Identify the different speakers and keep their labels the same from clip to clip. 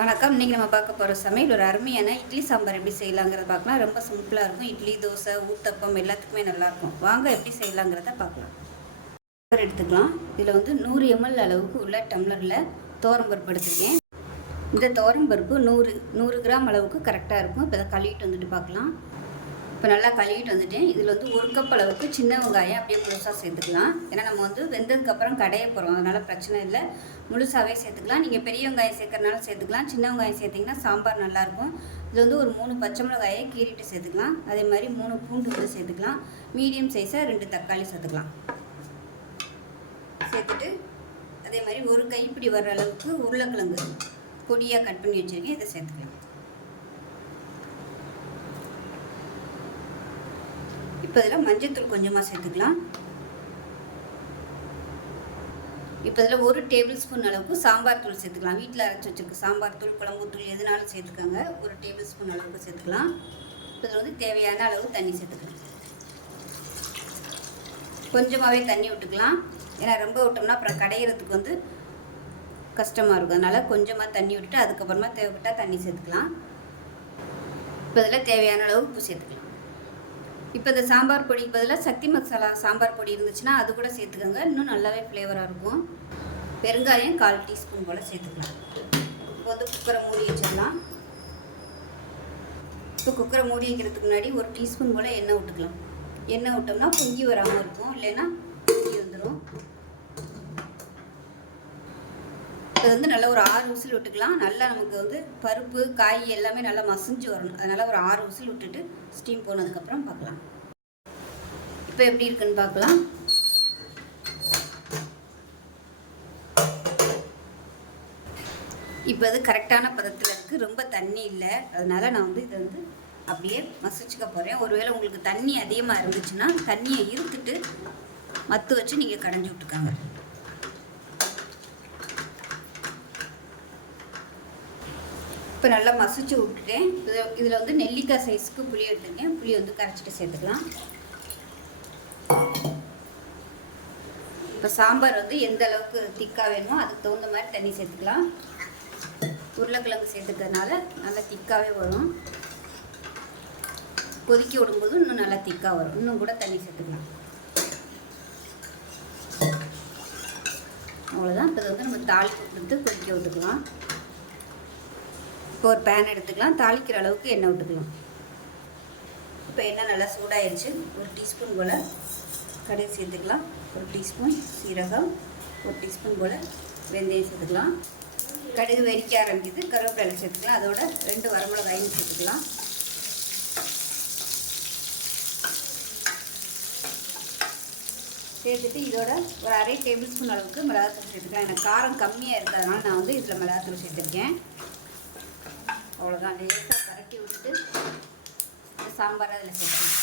Speaker 1: வணக்கம். இன்றைக்கி நம்ம பார்க்க போகிற சமையல் ஒரு அருமையான இட்லி சாம்பார் எப்படி செய்யலாங்கிறத பார்க்கலாம். ரொம்ப சிம்பிளாக இருக்கும். இட்லி தோசை ஊத்தப்பம் எல்லாத்துக்குமே நல்லாயிருக்கும் வாங்க எப்படி செய்யலாங்கிறத பார்க்கலாம். டம்ளர் எடுத்துக்கலாம். இதில் வந்து நூறு எம்எல் அளவுக்கு உள்ள டம்ளரில் பருப்பு எடுத்துருக்கேன். இந்த பருப்பு நூறு நூறு கிராம் அளவுக்கு கரெக்டாக இருக்கும். இப்போ இதை கழுவிட்டு வந்துட்டு பார்க்கலாம். இப்போ நல்லா கழுவிட்டு வந்துட்டேன். இதில் வந்து ஒரு கப் அளவுக்கு சின்ன வெங்காயம் அப்படியே முழுசாக சேர்த்துக்கலாம். ஏன்னா நம்ம வந்து வெந்ததுக்கப்புறம் கடைய போகிறோம் அதனால் பிரச்சனை இல்லை. முழுசாகவே சேர்த்துக்கலாம். நீங்கள் பெரிய வெங்காயம் சேர்க்கறனால சேர்த்துக்கலாம். சின்ன வெங்காயம் சேர்த்திங்கன்னா சாம்பார் நல்லாயிருக்கும் இது வந்து ஒரு மூணு பச்சை மிளகாயை கீறிட்டு சேர்த்துக்கலாம். அதே மாதிரி மூணு பூண்டு வந்து சேர்த்துக்கலாம். மீடியம் சைஸாக ரெண்டு தக்காளி சேர்த்துக்கலாம். சேர்த்துட்டு அதே மாதிரி ஒரு கைப்பிடி வர்ற அளவுக்கு உருளைக்கிழங்கு பொடியாக கட் பண்ணி வச்சுருக்கேன். இதை சேர்த்துக்கலாம். இப்போ இதில் மஞ்சத்தூள் கொஞ்சமாக சேர்த்துக்கலாம். இப்போ இதில் ஒரு டேபிள் ஸ்பூன் அளவுக்கு சாம்பார் தூள் சேர்த்துக்கலாம். வீட்டில் அரைச்சி வச்சுருக்க சாம்பார் தூள் குழம்பு தூள் எதுனாலும் சேர்த்துக்கோங்க. ஒரு டேபிள் ஸ்பூன் அளவுக்கு சேர்த்துக்கலாம். இப்போ இதில் வந்து தேவையான அளவு தண்ணி சேர்த்துக்கலாம். கொஞ்சமாகவே தண்ணி விட்டுக்கலாம். ஏன்னா ரொம்ப விட்டோம்னா அப்புறம் கடையிறதுக்கு வந்து கஷ்டமாக இருக்கும். அதனால் கொஞ்சமாக தண்ணி விட்டுட்டு அதுக்கப்புறமா தேவைப்பட்டால் தண்ணி சேர்த்துக்கலாம். இப்போ இதில் தேவையான அளவு உப்பு சேர்த்துக்கலாம். இப்போ இந்த சாம்பார் பொடிக்கு பதிலாக சக்தி மசாலா சாம்பார் பொடி இருந்துச்சுன்னா அது கூட சேர்த்துக்கோங்க. இன்னும் நல்லாவே ஃப்ளேவராக இருக்கும். பெருங்காயம் கால் டீஸ்பூன் போல் சேர்த்துக்கலாம். இப்போ வந்து குக்கரை மூடி வச்சிடலாம். இப்போ குக்கரை மூடி வைக்கிறதுக்கு முன்னாடி ஒரு டீஸ்பூன் போல் எண்ணெய் விட்டுக்கலாம் எண்ணெய் விட்டோம்னா பொங்கி வராமல் இருக்கும். இல்லைன்னா பொங்கி வந்துடும் இது வந்து நல்லா ஒரு ஆறு விசில் விட்டுக்கலாம். நல்லா நமக்கு வந்து பருப்பு காய் எல்லாமே நல்லா மசிஞ்சு வரணும். அதனால் ஒரு ஆறு விசில் விட்டுட்டு ஸ்டீம் போனதுக்கப்புறம் பார்க்கலாம். இப்போ எப்படி இருக்குன்னு பார்க்கலாம். இப்போ அது கரெக்டான பதத்தில் இருக்குது ரொம்ப தண்ணி இல்லை. அதனால் நான் வந்து இதை வந்து அப்படியே மசிச்சுக்க போகிறேன் ஒருவேளை உங்களுக்கு தண்ணி அதிகமாக இருந்துச்சுன்னா தண்ணியை இருத்துட்டு மத்து வச்சு நீங்கள் கடைஞ்சி விட்டுக்காங்க. இப்போ நல்லா மசிச்சு விட்டுட்டேன். இதில் இதில் வந்து நெல்லிக்காய் சைஸுக்கு புளி எடுத்துருக்கேன் புளி வந்து கரைச்சிட்டு சேர்த்துக்கலாம். இப்போ சாம்பார் வந்து எந்த அளவுக்கு திக்காக வேணுமோ அதுக்கு தகுந்த மாதிரி தண்ணி சேர்த்துக்கலாம். உருளைக்கிழங்கு சேர்த்துக்கிறதுனால நல்லா திக்காகவே வரும். கொதிக்க விடும்போது இன்னும் நல்லா திக்காக வரும். இன்னும் கூட தண்ணி சேர்த்துக்கலாம். அவ்வளோதான் இப்போ வந்து நம்ம தாளிப்பு கொடுத்து கொதிக்க விட்டுக்கலாம். இப்போ ஒரு பேன் எடுத்துக்கலாம். தாளிக்கிற அளவுக்கு எண்ணெய் விட்டுக்கலாம். இப்போ எண்ணெய் நல்லா சூடாயிருச்சு. ஒரு டீஸ்பூன் போல் கடுகு சேர்த்துக்கலாம். ஒரு டீஸ்பூன் சீரகம். ஒரு டீஸ்பூன் போல் வெந்தயம் சேர்த்துக்கலாம். கடுகு வெடிக்க ஆரம்பிக்குது. கருவேப்பிலை சேர்த்துக்கலாம். அதோட ரெண்டு வரமிளகாயும் சேர்த்துக்கலாம். சேர்த்துட்டு இதோட ஒரு அரை டேபிள் ஸ்பூன் அளவுக்கு மிளகாத்தூள் சேர்த்துக்கலாம். எனக்கு காரம் கம்மியாக இருக்கிறதுனால நான் வந்து இதில் மிளகாத்தூள் சேர்த்துருக்கேன். அவ்வளோதான் லேசாக பரட்டி விட்டுட்டு இந்த சாம்பார் அதில் சேர்க்கணும்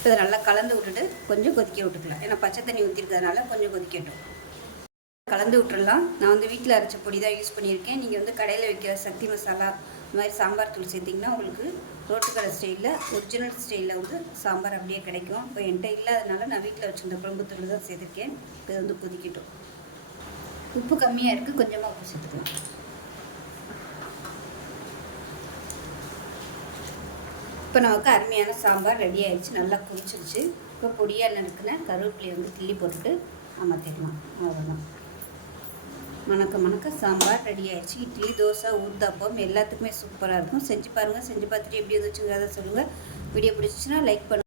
Speaker 1: இதை நல்லா கலந்து விட்டுட்டு கொஞ்சம் கொதிக்க விட்டுக்கலாம். ஏன்னா பச்சை தண்ணி ஊற்றிருக்கிறதுனால கொஞ்சம் கொதிக்கட்டும். கலந்து விட்டுடலாம் நான் வந்து வீட்டில் அரைச்ச பொடி தான் யூஸ் பண்ணியிருக்கேன். நீங்கள் வந்து கடையில் வைக்கிற சக்தி மசாலா இந்த மாதிரி சாம்பார் தூள் சேர்த்திங்கன்னா உங்களுக்கு ரோட்டுக்கடை ஸ்டைலில் ஒரிஜினல் ஸ்டைலில் வந்து சாம்பார் அப்படியே கிடைக்கும். இப்போ என்கிட்ட இல்லாதனால நான் வீட்டில் வச்சுருந்த குழம்பு தூள் தான் சேர்த்துருக்கேன். இது வந்து கொதிக்கட்டும். உப்பு கம்மியாக இருக்குது கொஞ்சமாக உப்பு சேர்த்துக்கலாம். இப்போ நமக்கு அருமையான சாம்பார் ரெடி ஆகிடுச்சு நல்லா குடிச்சிருச்சு இப்போ பொடியாக நறுக்குன கருவேப்பிலையை வந்து கிள்ளி போட்டுட்டு அமர்த்திடலாம் அவ்வளோதான் மணக்க மணக்க சாம்பார் ரெடி ஆயிடுச்சு. இட்லி தோசை ஊத்தாப்பம் எல்லாத்துக்குமே சூப்பராக இருக்கும். செஞ்சு பாருங்கள் செஞ்சு பார்த்துட்டு எப்படி இருந்துச்சுங்கிறத சொல்லுங்கள் வீடியோ பிடிச்சிச்சின்னா லைக் பண்ணுங்கள்